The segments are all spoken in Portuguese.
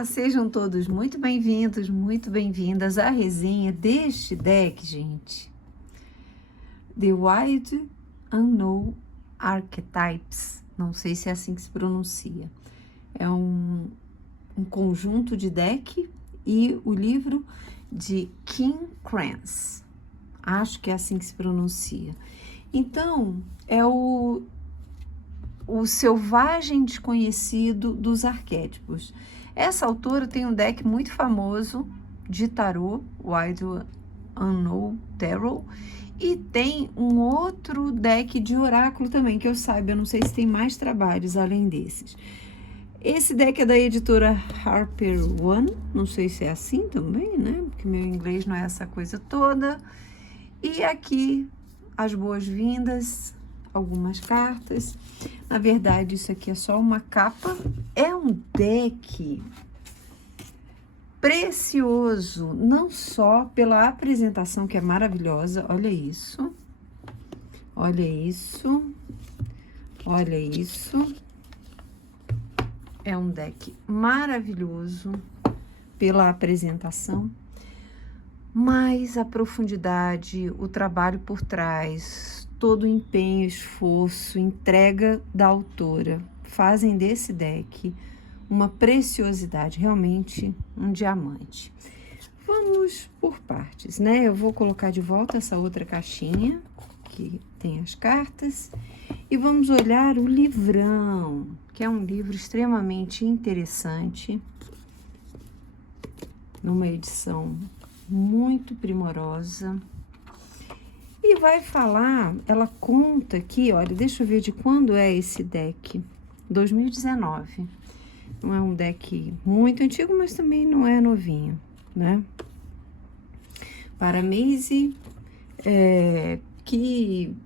Olá, sejam todos muito bem-vindos, muito bem-vindas à resenha deste deck, gente. The Wild Unknown Archetypes, não sei se é assim que se pronuncia. É um conjunto de deck e o livro de Kim Krans. Acho que é assim que se pronuncia. Então, é o selvagem desconhecido dos arquétipos. Essa autora tem um deck muito famoso de tarô, Wild Unknown Tarot, e tem um outro deck de oráculo também, que eu saiba, eu não sei se tem mais trabalhos além desses. Esse deck é da editora Harper One, não sei se é assim também, né? Porque meu inglês não é essa coisa toda. E aqui as boas-vindas, algumas cartas. Na verdade, isso aqui é só uma capa. É um deck precioso, não só pela apresentação, que é maravilhosa. Olha isso. Olha isso. Olha isso. É um deck maravilhoso pela apresentação, mas a profundidade, o trabalho por trás, todo o empenho, esforço, entrega da autora fazem desse deck uma preciosidade, realmente um diamante. Vamos por partes, né? Eu vou colocar de volta essa outra caixinha que tem as cartas e vamos olhar o livrão, que é um livro extremamente interessante, numa edição muito primorosa. E vai falar, ela conta aqui, olha, deixa eu ver de quando é esse deck. 2019. Não é um deck muito antigo, mas também não é novinho, né? Para Maisie, que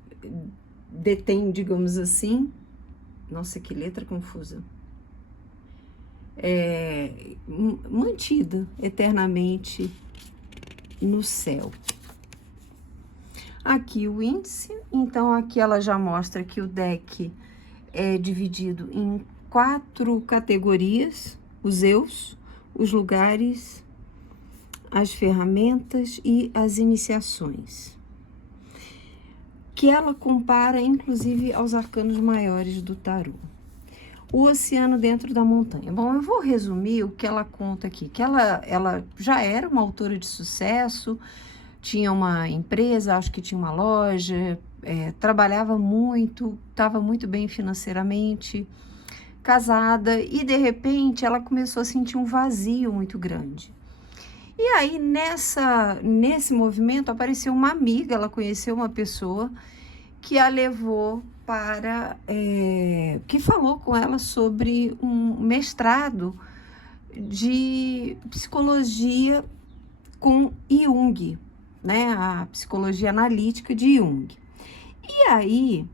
detém, digamos assim, nossa, que letra confusa, mantida eternamente no céu. Aqui o índice, então aqui ela já mostra que o deck é dividido em 4 categorias: os eus, os lugares, as ferramentas e as iniciações, que ela compara inclusive aos arcanos maiores do tarô. O oceano dentro da montanha. Bom, eu vou resumir o que ela conta aqui, que ela já era uma autora de sucesso, tinha uma empresa, acho que tinha uma loja, trabalhava muito, estava muito bem financeiramente, casada, e de repente ela começou a sentir um vazio muito grande. E aí nesse movimento apareceu uma amiga, ela conheceu uma pessoa que a levou para, que falou com ela sobre um mestrado de psicologia com Jung, né, a psicologia analítica de Jung. E aí,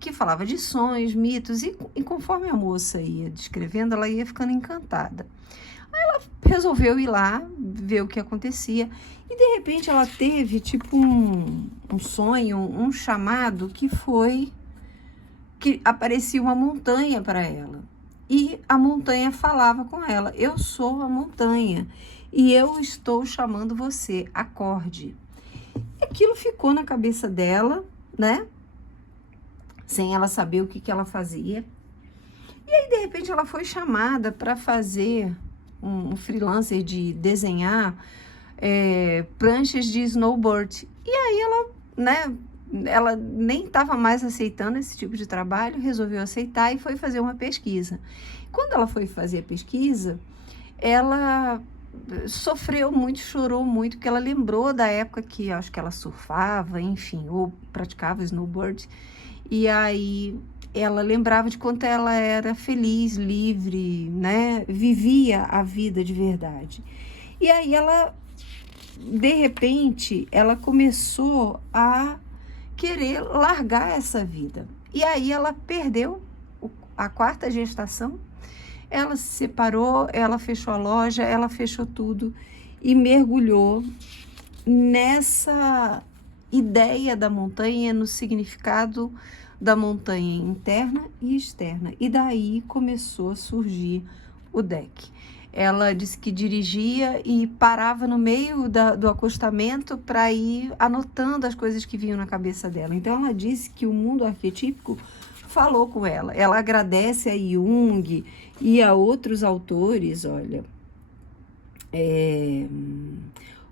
que falava de sonhos, mitos, e conforme a moça ia descrevendo, ela ia ficando encantada. Aí ela resolveu ir lá, ver o que acontecia, e de repente ela teve tipo um sonho, um chamado, que aparecia uma montanha para ela. E a montanha falava com ela: eu sou a montanha e eu estou chamando você, acorde. E aquilo ficou na cabeça dela, né? Sem ela saber o que ela fazia. E aí, de repente, ela foi chamada para fazer um freelancer de desenhar pranchas de snowboard. E aí ela, né? Ela nem estava mais aceitando esse tipo de trabalho, resolveu aceitar e foi fazer uma pesquisa. Quando ela foi fazer a pesquisa, ela sofreu muito, chorou muito, porque ela lembrou da época que acho que ela surfava, enfim, ou praticava snowboard, e aí ela lembrava de quanto ela era feliz, livre, né, vivia a vida de verdade. E aí ela, de repente, ela começou a querer largar essa vida, e aí ela perdeu a 4ª gestação. Ela se separou, ela fechou a loja, ela fechou tudo e mergulhou nessa ideia da montanha, no significado da montanha interna e externa. E daí começou a surgir o deck. Ela disse que dirigia e parava no meio do acostamento para ir anotando as coisas que vinham na cabeça dela. Então, ela disse que o mundo arquetípico falou com ela. Ela agradece a Jung e a outros autores, olha,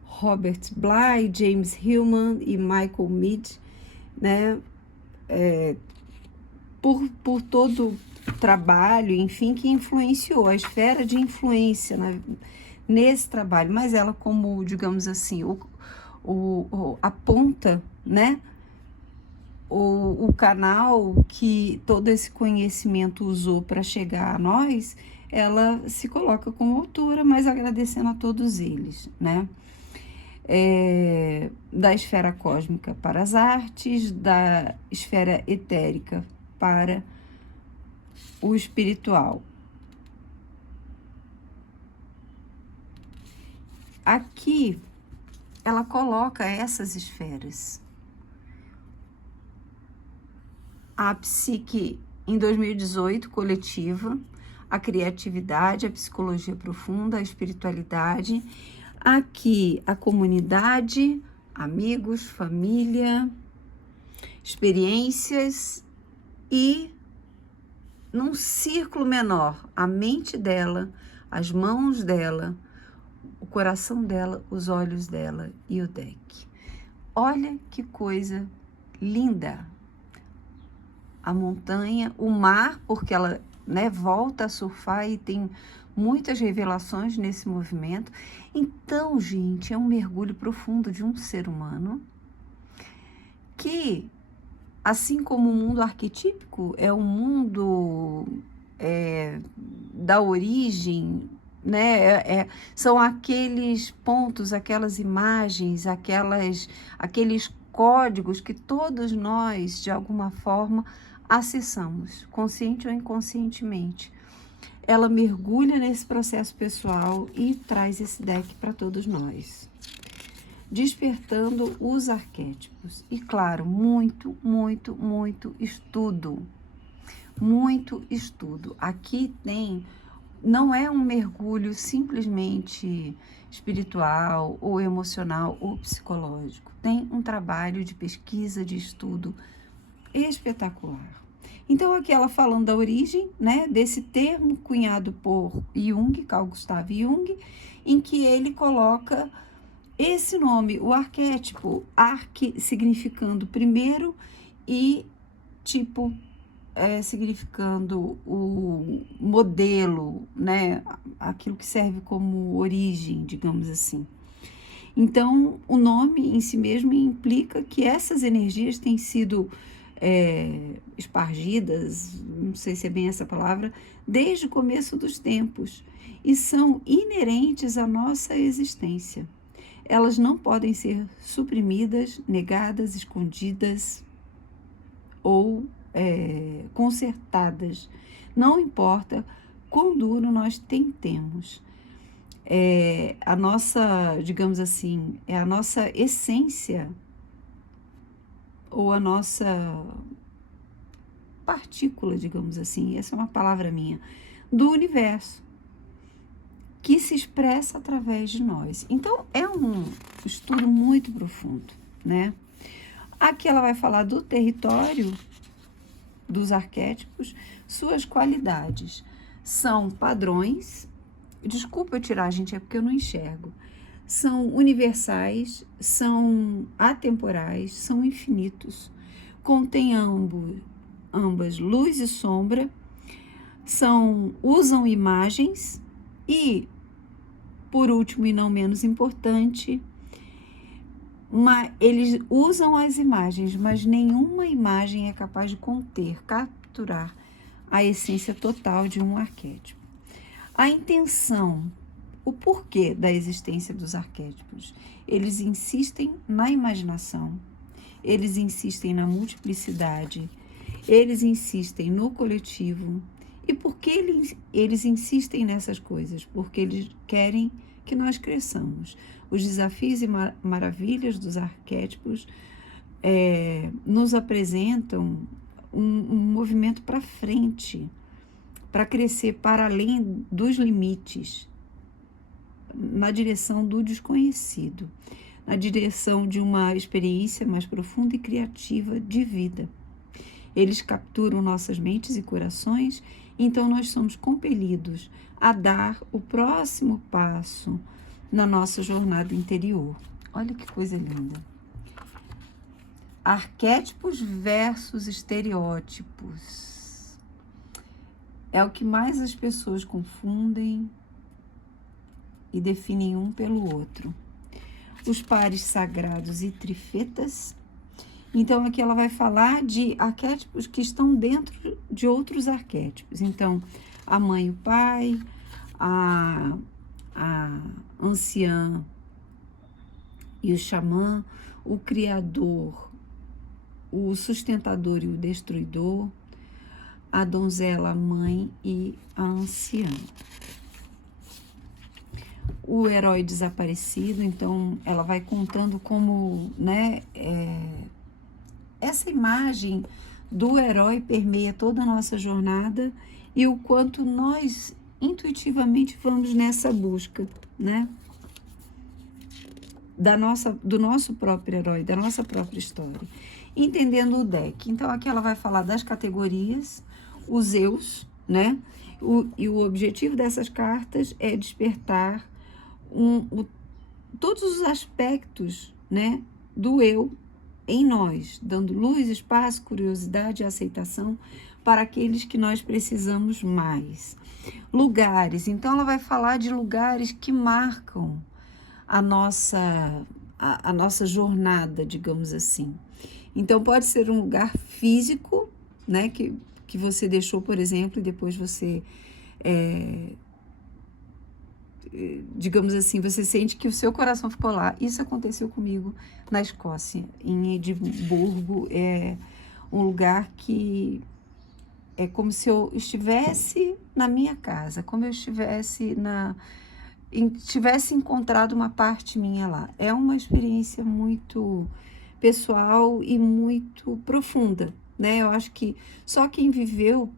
Robert Bly, James Hillman e Michael Mead, né, por todo o trabalho, enfim, que influenciou, a esfera de influência nesse trabalho. Mas ela, como, digamos assim, aponta, né, o canal que todo esse conhecimento usou para chegar a nós, ela se coloca como autora, mas agradecendo a todos eles, né? Da esfera cósmica para as artes, da esfera etérica para o espiritual. Aqui ela coloca essas esferas. A psique em 2018, coletiva, a criatividade, a psicologia profunda, a espiritualidade. Aqui a comunidade, amigos, família, experiências e num círculo menor, a mente dela, as mãos dela, o coração dela, os olhos dela e o deck. Olha que coisa linda! A montanha, o mar, porque ela, né, volta a surfar e tem muitas revelações nesse movimento. Então, gente, é um mergulho profundo de um ser humano que, assim como o mundo arquetípico é o mundo da origem, né? São aqueles pontos, aquelas imagens, aqueles códigos que todos nós, de alguma forma, acessamos, consciente ou inconscientemente. Ela mergulha nesse processo pessoal e traz esse deck para todos nós, despertando os arquétipos. E claro, muito, muito, muito estudo. Muito estudo. Aqui não é um mergulho simplesmente espiritual ou emocional ou psicológico. Tem um trabalho de pesquisa, de estudo espetacular. Então, aqui ela falando da origem, né, desse termo cunhado por Jung, Carl Gustav Jung, em que ele coloca esse nome, o arquétipo, arque significando primeiro e tipo significando o modelo, né, aquilo que serve como origem, digamos assim. Então, o nome em si mesmo implica que essas energias têm sido espargidas, não sei se é bem essa palavra, desde o começo dos tempos e são inerentes à nossa existência. Elas não podem ser suprimidas, negadas, escondidas ou consertadas. Não importa quão duro nós tentemos. A nossa, digamos assim, a nossa essência ou a nossa partícula, digamos assim, essa é uma palavra minha, do universo, que se expressa através de nós. Então, é um estudo muito profundo, né? Aqui ela vai falar do território dos arquétipos, suas qualidades. São padrões, desculpa eu tirar, gente, é porque eu não enxergo. São universais, são atemporais, são infinitos. Contêm ambas luz e sombra, usam imagens e, por último e não menos importante, eles usam as imagens, mas nenhuma imagem é capaz de conter, capturar a essência total de um arquétipo. A intenção, o porquê da existência dos arquétipos. Eles insistem na imaginação, eles insistem na multiplicidade, eles insistem no coletivo. E por que eles insistem nessas coisas? Porque eles querem que nós cresçamos. Os desafios e maravilhas dos arquétipos nos apresentam um movimento para frente, para crescer para além dos limites, na direção do desconhecido, na direção de uma experiência mais profunda e criativa de vida. Eles capturam nossas mentes e corações, então nós somos compelidos a dar o próximo passo na nossa jornada interior. Olha que coisa linda. Arquétipos versus estereótipos. É o que mais as pessoas confundem e definem um pelo outro. Os pares sagrados e trifetas. Então, aqui ela vai falar de arquétipos que estão dentro de outros arquétipos. Então, a mãe e o pai, a anciã e o xamã, o criador, o sustentador e o destruidor, a donzela, a mãe e a anciã. O herói desaparecido, então ela vai contando como, né, essa imagem do herói permeia toda a nossa jornada e o quanto nós intuitivamente vamos nessa busca, né, do nosso próprio herói, da nossa própria história. Entendendo o deck. Então, aqui ela vai falar das categorias, os eus, né? E o objetivo dessas cartas é despertar todos os aspectos, né, do eu em nós, dando luz, espaço, curiosidade e aceitação para aqueles que nós precisamos mais. Lugares. Então, ela vai falar de lugares que marcam a nossa jornada, digamos assim. Então, pode ser um lugar físico, né, que você deixou, por exemplo, e depois você, digamos assim, você sente que o seu coração ficou lá. Isso aconteceu comigo na Escócia, em Edimburgo. É um lugar que é como se eu estivesse na minha casa, como eu tivesse encontrado uma parte minha lá. É uma experiência muito pessoal e muito profunda, né? Eu acho que só quem viveu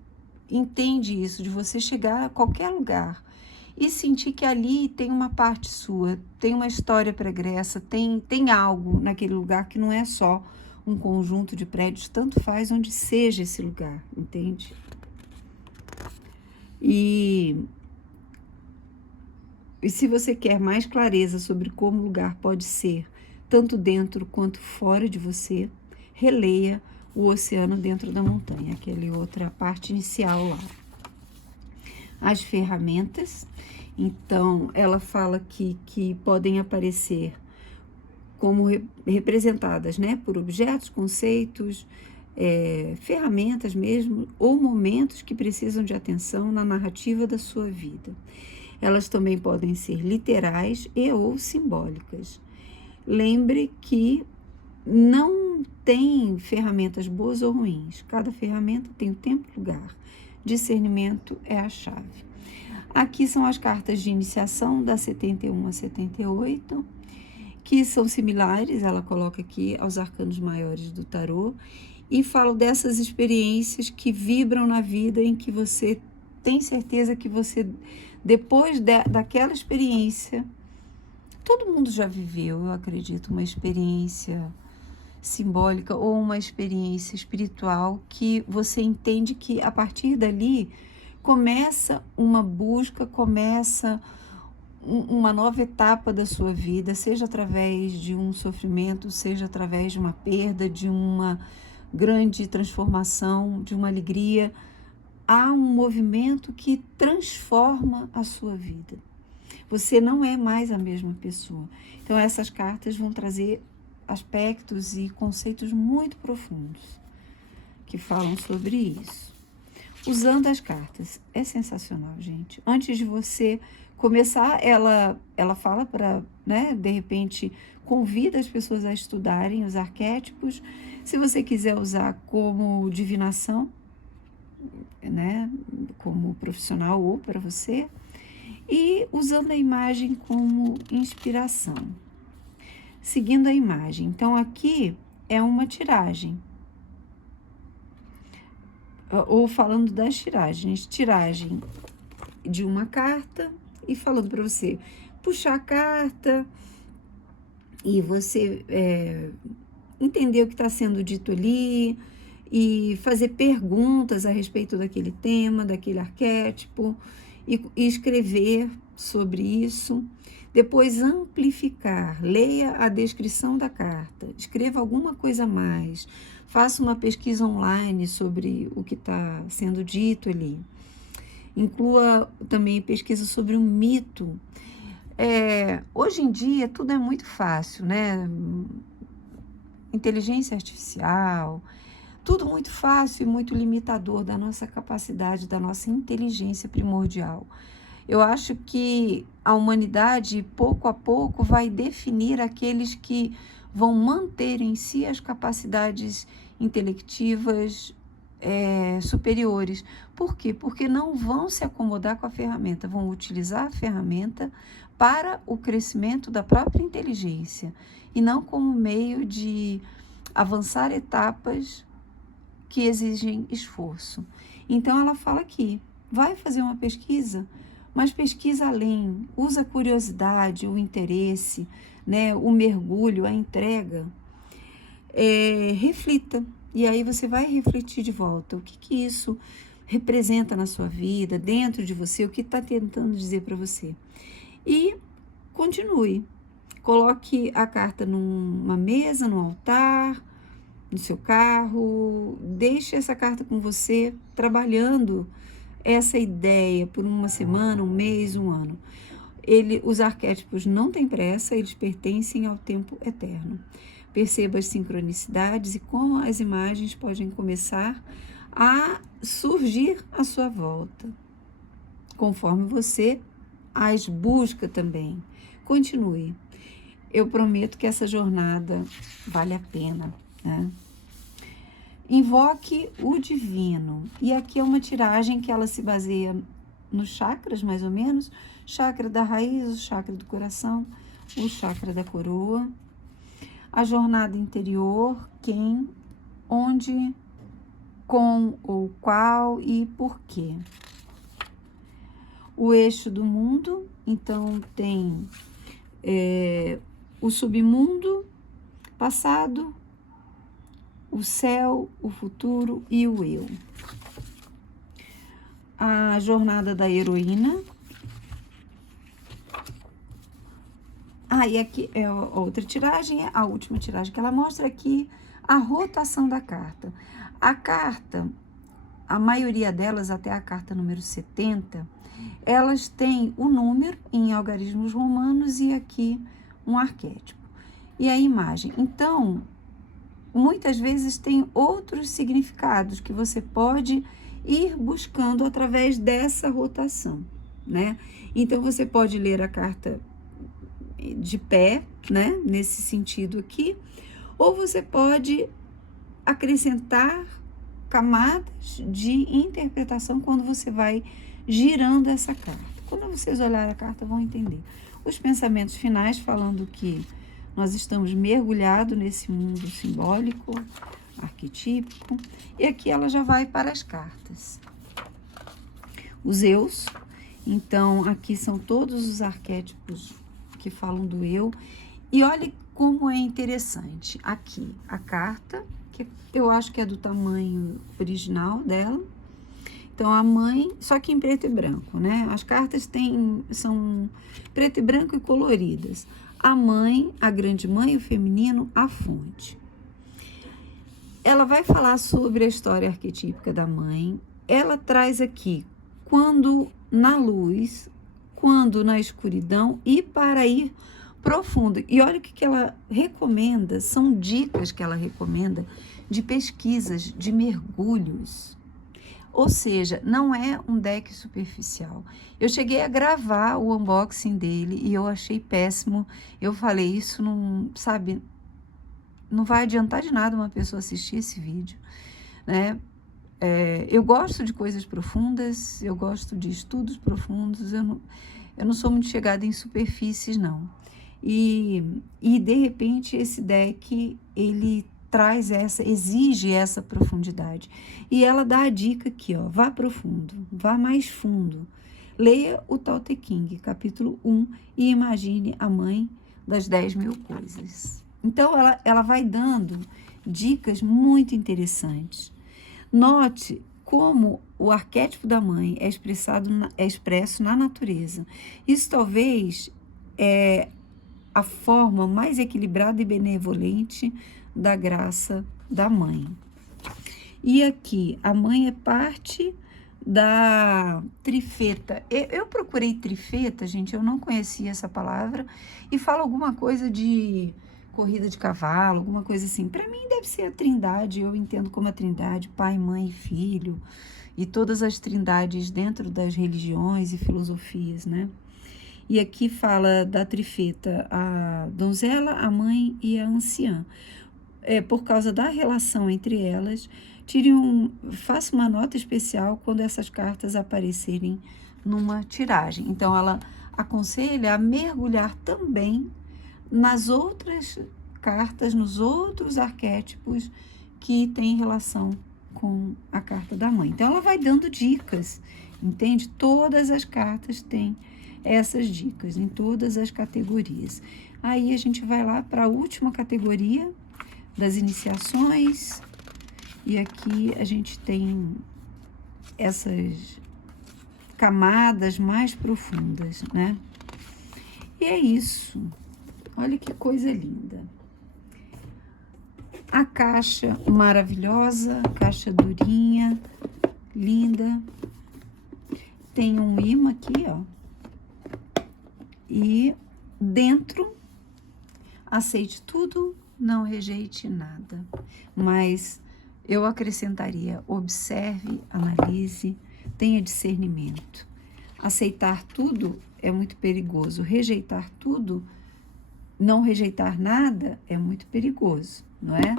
entende isso, de você chegar a qualquer lugar e sentir que ali tem uma parte sua, tem uma história pregressa, tem algo naquele lugar que não é só um conjunto de prédios, tanto faz onde seja esse lugar, entende? E se você quer mais clareza sobre como o lugar pode ser, tanto dentro quanto fora de você, releia O Oceano Dentro da Montanha, aquela outra parte inicial lá. As ferramentas, então, ela fala que podem aparecer como representadas, né, por objetos, conceitos, ferramentas mesmo, ou momentos que precisam de atenção na narrativa da sua vida. Elas também podem ser literais e ou simbólicas. Lembre que não tem ferramentas boas ou ruins. Cada ferramenta tem o tempo e lugar. Discernimento é a chave. Aqui são as cartas de iniciação da 71 a 78, que são similares, ela coloca aqui, aos arcanos maiores do tarô, e falam dessas experiências que vibram na vida, em que você tem certeza que você, depois daquela experiência, todo mundo já viveu, eu acredito, uma experiência simbólica ou uma experiência espiritual que você entende que a partir dali começa uma busca, começa uma nova etapa da sua vida, seja através de um sofrimento, seja através de uma perda, de uma grande transformação, de uma alegria. Há um movimento que transforma a sua vida. Você não é mais a mesma pessoa. Então, essas cartas vão trazer aspectos e conceitos muito profundos que falam sobre isso. Usando as cartas. É sensacional, gente. Antes de você começar, ela fala para, né, de repente, convida as pessoas a estudarem os arquétipos. Se você quiser usar como divinação, né, como profissional ou para você, e usando a imagem como inspiração. Seguindo a imagem. Então, aqui é uma tiragem. Ou falando das tiragens. Tiragem de uma carta e falando para você, puxar a carta e você entender o que está sendo dito ali e fazer perguntas a respeito daquele tema, daquele arquétipo e escrever sobre isso. Depois amplificar, leia a descrição da carta, escreva alguma coisa a mais, faça uma pesquisa online sobre o que está sendo dito ali. Inclua também pesquisa sobre um mito. Hoje em dia tudo é muito fácil, né? Inteligência artificial, tudo muito fácil e muito limitador da nossa capacidade, da nossa inteligência primordial. Eu acho que a humanidade, pouco a pouco, vai definir aqueles que vão manter em si as capacidades intelectivas superiores. Por quê? Porque não vão se acomodar com a ferramenta, vão utilizar a ferramenta para o crescimento da própria inteligência e não como meio de avançar etapas que exigem esforço. Então ela fala aqui, vai fazer uma pesquisa, mas pesquisa além, usa a curiosidade, o interesse, né, o mergulho, a entrega, reflita, e aí você vai refletir de volta, o que isso representa na sua vida, dentro de você, o que está tentando dizer para você. E continue, coloque a carta numa mesa, no altar, no seu carro, deixe essa carta com você, trabalhando essa ideia por uma semana, um mês, um ano. Os arquétipos não têm pressa, eles pertencem ao tempo eterno. Perceba as sincronicidades e como as imagens podem começar a surgir à sua volta, conforme você as busca também. Continue. Eu prometo que essa jornada vale a pena, né? Invoque o divino. E aqui é uma tiragem que ela se baseia nos chakras, mais ou menos. Chakra da raiz, o chakra do coração, o chakra da coroa. A jornada interior, quem, onde, com ou qual e por quê. O eixo do mundo, então tem o submundo, passado, o céu, o futuro e o eu. A jornada da heroína. E aqui é outra tiragem, a última tiragem que ela mostra aqui, a rotação da carta. A carta, a maioria delas, até a carta número 70, elas têm o número em algarismos romanos e aqui um arquétipo. E a imagem. Então, muitas vezes tem outros significados que você pode ir buscando através dessa rotação, né? Então, você pode ler a carta de pé, né? Nesse sentido aqui, ou você pode acrescentar camadas de interpretação quando você vai girando essa carta. Quando vocês olharem a carta, vão entender. Os pensamentos finais falando que nós estamos mergulhados nesse mundo simbólico, arquetípico, e aqui ela já vai para as cartas. Os eus, então aqui são todos os arquétipos que falam do eu, e olhe como é interessante. Aqui a carta, que eu acho que é do tamanho original dela, então a mãe, só que em preto e branco, né? As cartas são preto e branco e coloridas. A mãe, a grande mãe, o feminino, a fonte. Ela vai falar sobre a história arquetípica da mãe. Ela traz aqui quando na luz, quando na escuridão e para ir profundo. E olha o que ela recomenda, são dicas que ela recomenda de pesquisas, de mergulhos. Ou seja, não é um deck superficial. Eu cheguei a gravar o unboxing dele e eu achei péssimo. Eu falei, isso não, sabe, não vai adiantar de nada uma pessoa assistir esse vídeo, né? Eu gosto de coisas profundas, eu gosto de estudos profundos, eu não sou muito chegada em superfícies, não. E de repente esse deck, ele exige essa profundidade. E ela dá a dica aqui, ó, vá profundo, vá mais fundo. Leia o Tao Te Ching, capítulo 1, e imagine a mãe das 10.000 coisas. Então, ela vai dando dicas muito interessantes. Note como o arquétipo da mãe é expresso na natureza. Isso talvez é a forma mais equilibrada e benevolente da graça da mãe. E aqui, a mãe é parte da trifeta. Eu procurei trifeta, gente, eu não conhecia essa palavra, e fala alguma coisa de corrida de cavalo, alguma coisa assim. Para mim deve ser a trindade, eu entendo como a trindade, pai, mãe e filho, e todas as trindades dentro das religiões e filosofias, né? E aqui fala da trifeta, a donzela, a mãe e a anciã. Por causa da relação entre elas, faça uma nota especial quando essas cartas aparecerem numa tiragem. Então, ela aconselha a mergulhar também nas outras cartas, nos outros arquétipos que têm relação com a carta da mãe. Então, ela vai dando dicas, entende? Todas as cartas têm essas dicas, em todas as categorias. Aí, a gente vai lá para a última categoria das iniciações, e aqui a gente tem essas camadas mais profundas, né? E é isso. Olha que coisa linda. A caixa maravilhosa, caixa durinha, linda. Tem um imã aqui, ó. E dentro, aceite tudo, não rejeite nada. Mas eu acrescentaria: observe, analise, tenha discernimento. Aceitar tudo é muito perigoso. Rejeitar tudo, não rejeitar nada, é muito perigoso, não é?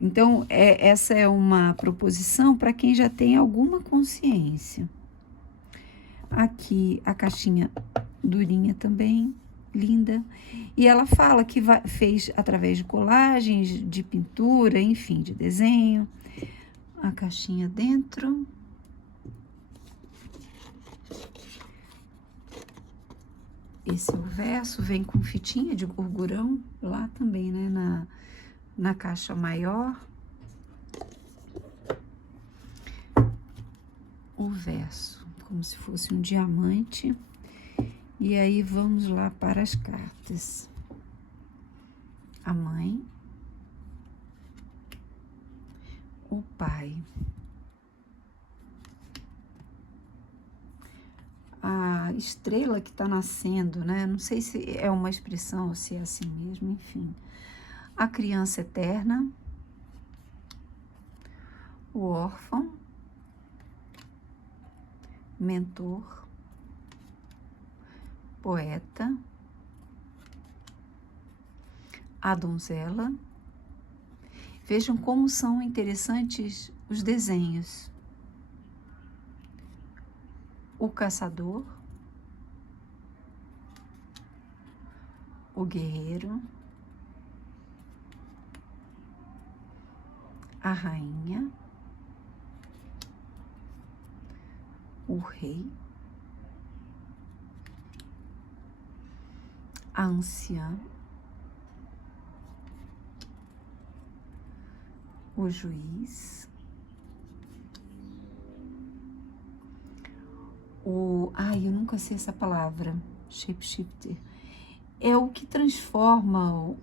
Então, essa é uma proposição para quem já tem alguma consciência. Aqui a caixinha durinha também, linda. E ela fala que fez através de colagens, de pintura, enfim, de desenho. A caixinha dentro. Esse é o verso, vem com fitinha de gorgurão, lá também, né, na caixa maior. O verso, como se fosse um diamante. E aí vamos lá para as cartas. A mãe, o pai, a estrela que está nascendo, né? Não sei se é uma expressão ou se é assim mesmo, enfim. A criança eterna, o órfão, mentor, poeta, a donzela. Vejam como são interessantes os desenhos. O caçador, o guerreiro, a rainha, o rei, a anciã, o juiz, eu nunca sei essa palavra, shapeshifter, é o que transforma,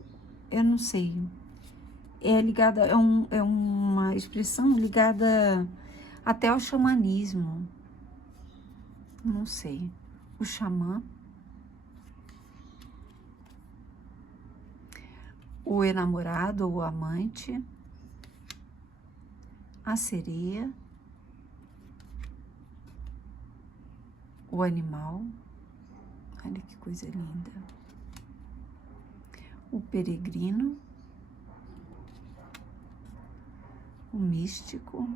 eu não sei, é ligada, é uma expressão ligada até ao xamanismo, não sei, o xamã, o enamorado ou o amante, a sereia, o animal, olha que coisa linda, o peregrino, o místico,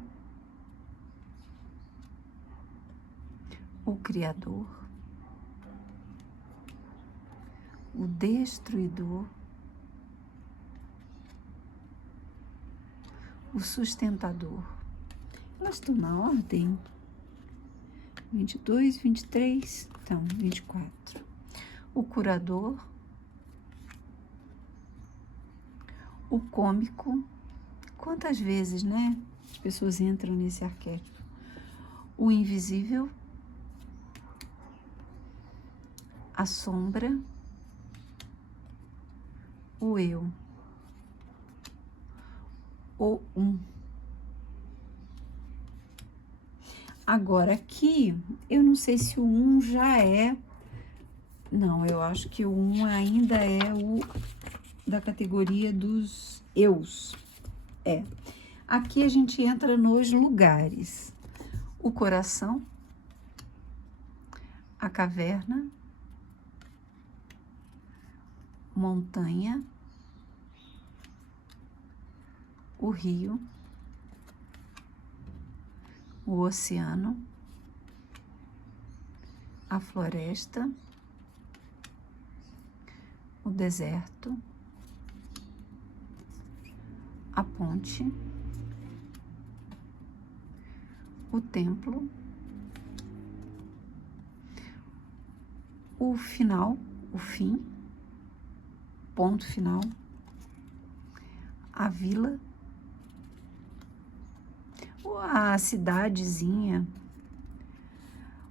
o criador, o destruidor, o sustentador. Elas estão na ordem? 22, 23, então, 24. O curador, o cômico. Quantas vezes, né, as pessoas entram nesse arquétipo? O invisível, a sombra, o eu, o um. Agora, aqui, eu não sei se o 1 já é... Não, eu acho que o 1 ainda é o da categoria dos eus. Aqui a gente entra nos lugares. O coração, a caverna, montanha, o rio, o oceano, a floresta, o deserto, a ponte, o templo, o final, o fim, ponto final, a vila, a cidadezinha,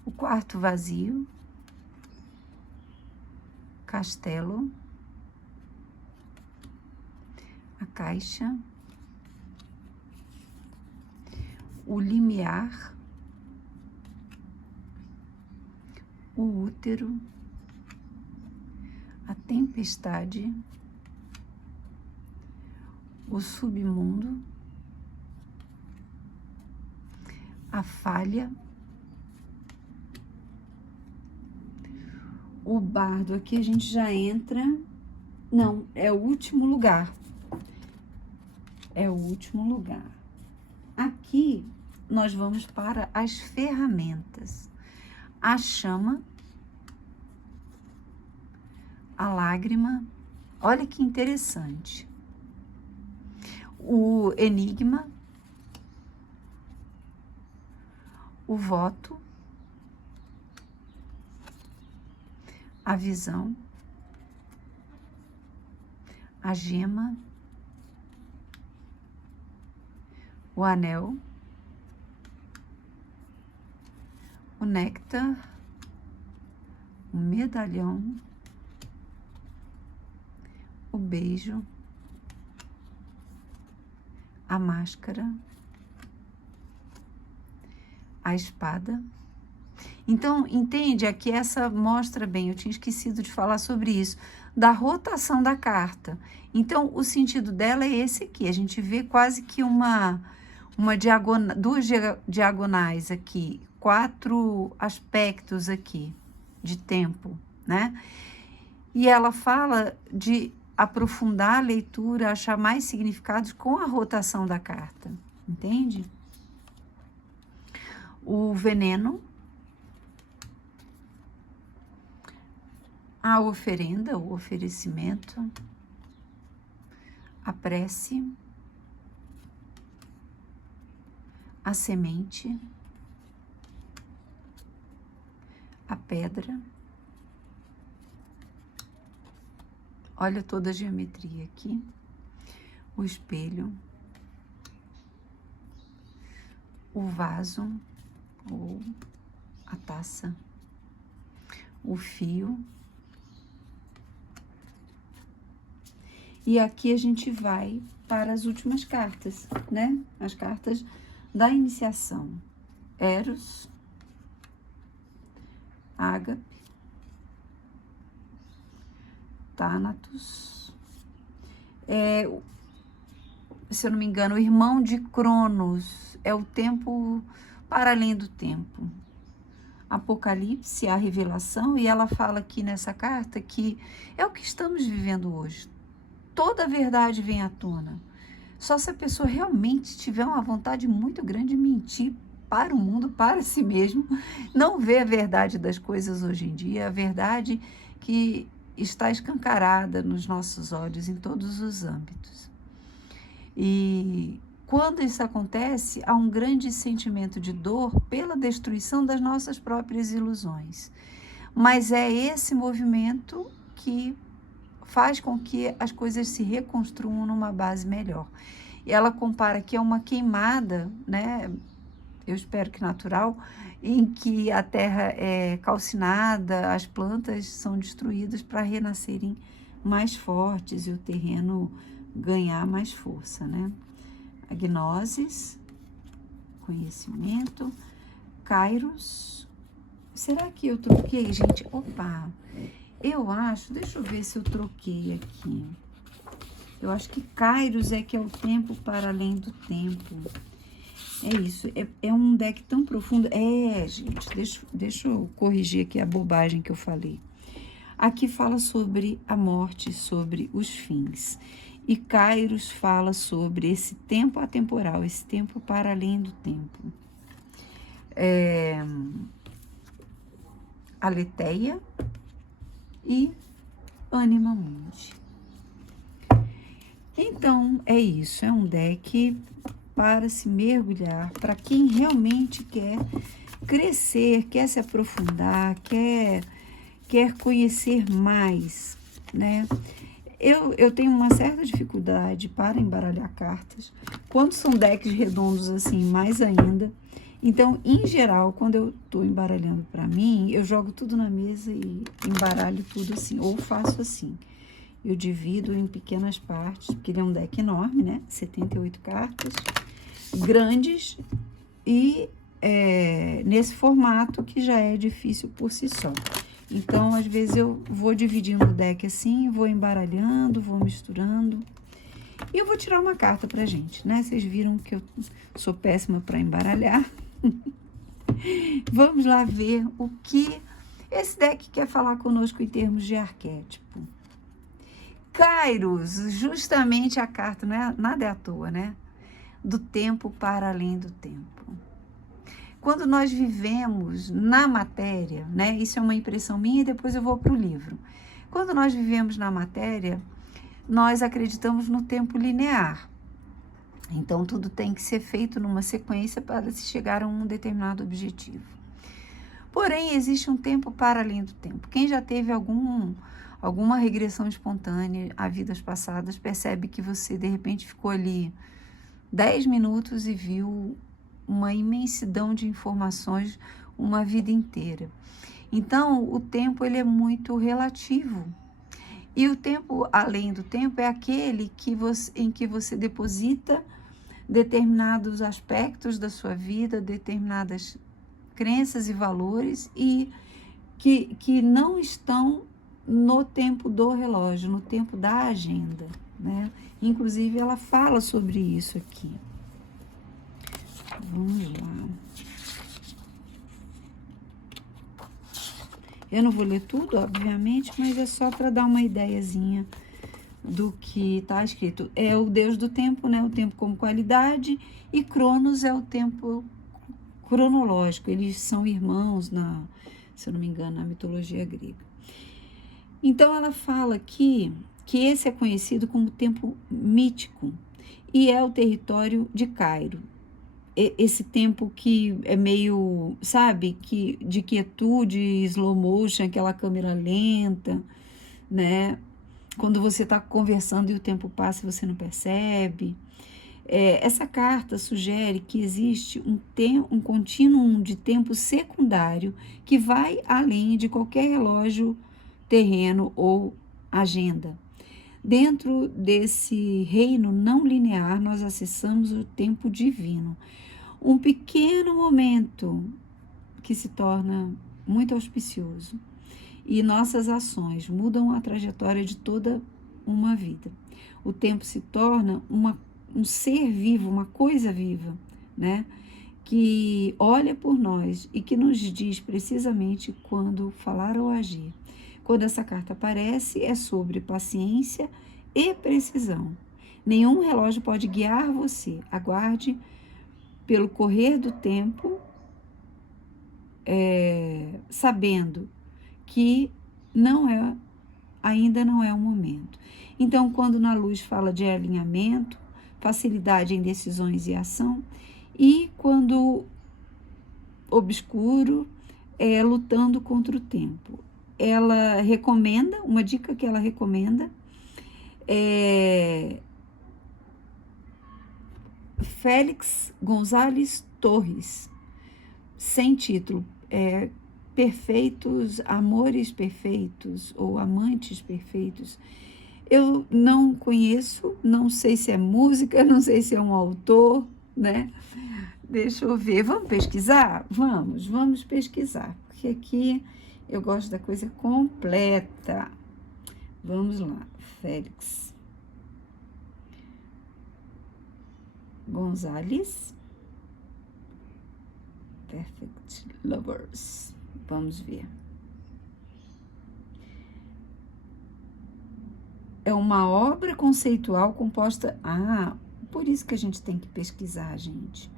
o quarto vazio, castelo, a caixa, o limiar, o útero, a tempestade, o submundo, a falha, o bardo. Aqui a gente já entra... Não, é o último lugar. É o último lugar. Aqui nós vamos para as ferramentas. A chama, a lágrima. Olha que interessante. O enigma, o voto, a visão, a gema, o anel, o néctar, o medalhão, o beijo, a máscara, a espada. Então, entende? Aqui essa mostra bem, eu tinha esquecido de falar sobre isso, da rotação da carta. Então, o sentido dela é esse aqui, a gente vê quase que duas diagonais aqui, 4 aspectos aqui de tempo, né? E ela fala de aprofundar a leitura, achar mais significados com a rotação da carta, entende? O veneno, a oferenda, o oferecimento, a prece, a semente, a pedra. Olha toda a geometria aqui. O espelho, o vaso ou a taça, o fio. E aqui a gente vai para as últimas cartas, né? As cartas da iniciação. Eros, Ágape, Thanatos, se eu não me engano, o irmão de Cronos, é o tempo para além do tempo. Apocalipse, a revelação, e ela fala aqui nessa carta que é o que estamos vivendo hoje. Toda a verdade vem à tona. Só se a pessoa realmente tiver uma vontade muito grande de mentir para o mundo, para si mesmo, não vê a verdade das coisas hoje em dia, a verdade que está escancarada nos nossos olhos em todos os âmbitos. E Quando isso acontece, há um grande sentimento de dor pela destruição das nossas próprias ilusões. Mas é esse movimento que faz com que as coisas se reconstruam numa base melhor. E ela compara que é uma queimada, né? Eu espero que natural, em que a terra é calcinada, as plantas são destruídas para renascerem mais fortes e o terreno ganhar mais força, né? A gnosis, conhecimento, kairos. Será que eu troquei, gente? Opa! Eu acho, deixa eu ver se eu troquei aqui. Eu acho que kairos é que é o tempo para além do tempo. É isso, é um deck tão profundo. Gente, deixa eu corrigir aqui a bobagem que eu falei. Aqui fala sobre a morte, sobre os fins. E Kairos fala sobre esse tempo atemporal, esse tempo para além do tempo. Aletheia e Anima Mundi. Então, é isso. É um deck para se mergulhar, para quem realmente quer crescer, quer se aprofundar, quer conhecer mais, né? Eu tenho uma certa dificuldade para embaralhar cartas. Quando são decks redondos assim, mais ainda. Então, em geral, quando eu estou embaralhando para mim, eu jogo tudo na mesa e embaralho tudo assim, ou faço assim. Eu divido em pequenas partes, porque ele é um deck enorme, né? 78 cartas, grandes e nesse formato que já é difícil por si só. Então, às vezes eu vou dividindo o deck assim, vou embaralhando, vou misturando. E eu vou tirar uma carta pra gente, né? Vocês viram que eu sou péssima para embaralhar. Vamos lá ver o que esse deck quer falar conosco em termos de arquétipo. Kairos, justamente a carta, não é, nada é à toa, né? Do tempo para além do tempo. Quando nós vivemos na matéria, né? Isso é uma impressão minha e depois eu vou para o livro. Quando nós vivemos na matéria, nós acreditamos no tempo linear. Então, tudo tem que ser feito numa sequência para se chegar a um determinado objetivo. Porém, existe um tempo para além do tempo. Quem já teve alguma regressão espontânea a vidas passadas percebe que você, de repente, ficou ali 10 minutos e viu uma imensidão de informações uma vida inteira. Então, o tempo ele é muito relativo. E o tempo além do tempo é aquele em que você deposita determinados aspectos da sua vida, determinadas crenças e valores e que não estão no tempo do relógio, no tempo da agenda, né? Inclusive, ela fala sobre isso aqui. Vamos lá. Eu não vou ler tudo, obviamente, mas é só para dar uma ideiazinha do que está escrito. É o Deus do tempo, né? O tempo como qualidade, e Cronos é o tempo cronológico. Eles são irmãos, se eu não me engano, na mitologia grega. Então, ela fala aqui que esse é conhecido como tempo mítico e é o território de Cairo. Esse tempo que é meio, sabe, de quietude, slow motion, aquela câmera lenta, né? Quando você está conversando e o tempo passa e você não percebe. Essa carta sugere que existe um contínuo de tempo secundário que vai além de qualquer relógio terreno ou agenda. Dentro desse reino não linear, nós acessamos o tempo divino. Um pequeno momento que se torna muito auspicioso. E nossas ações mudam a trajetória de toda uma vida. O tempo se torna um ser vivo, uma coisa viva, né? Que olha por nós e que nos diz precisamente quando falar ou agir. Quando essa carta aparece, é sobre paciência e precisão. Nenhum relógio pode guiar você. Aguarde pelo correr do tempo, sabendo que ainda não é o momento. Então, quando na luz fala de alinhamento, facilidade em decisões e ação, e quando obscuro, lutando contra o tempo. Ela recomenda, uma dica que ela recomenda é Félix González Torres, sem título, Perfeitos, Amores Perfeitos ou Amantes Perfeitos. Eu não conheço, não sei se é música, não sei se é um autor, né? Deixa eu ver, vamos pesquisar? Vamos pesquisar, porque aqui eu gosto da coisa completa. Vamos lá, Félix González, Perfect Lovers. Vamos ver. É uma obra conceitual composta... Ah, por isso que a gente tem que pesquisar, gente.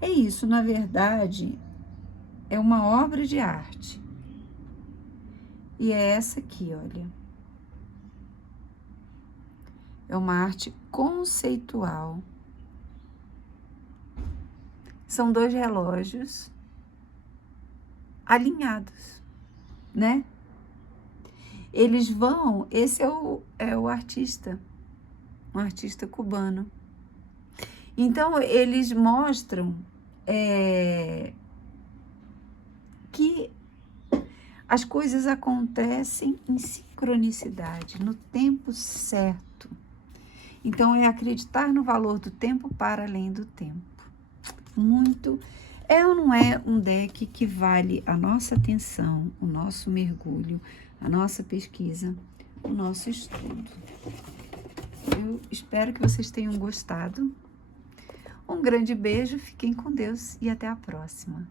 É isso, na verdade, é uma obra de arte. E é essa aqui, olha. É uma arte conceitual. São 2 relógios alinhados, né? Eles vão... Esse é o artista, um artista cubano. Então, eles mostram que as coisas acontecem em sincronicidade, no tempo certo. Então, é acreditar no valor do tempo para além do tempo. Muito... É ou não é um deck que vale a nossa atenção, o nosso mergulho, a nossa pesquisa, o nosso estudo? Eu espero que vocês tenham gostado. Um grande beijo, fiquem com Deus e até a próxima.